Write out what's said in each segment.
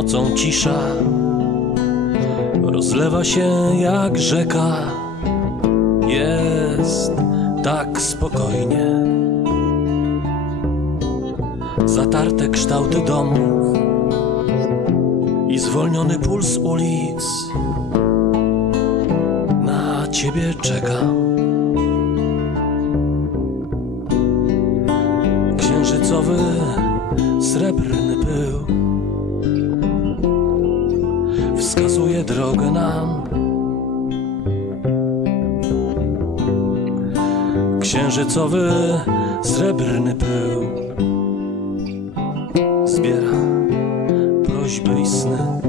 Nocą cisza rozlewa się jak rzeka. Jest tak spokojnie. Zatarte kształty domów i zwolniony puls ulic. Na ciebie czekam. Księżycowy, srebrny pył wskazuje drogę nam. Księżycowy, srebrny pył zbiera prośby i sny.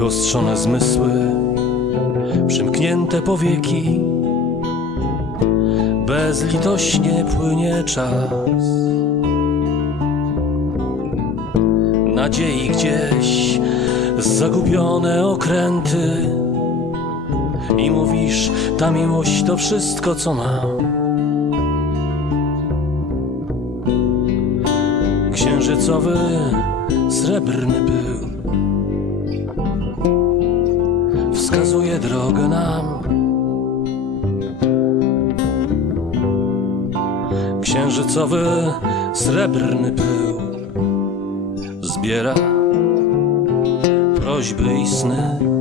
Wyostrzone zmysły, przymknięte powieki, bezlitośnie płynie czas. Nadziei gdzieś zagubione okręty i mówisz, ta miłość to wszystko, co mam. Księżycowy, srebrny był wskazuje drogę nam. Księżycowy, srebrny pył zbiera prośby i sny.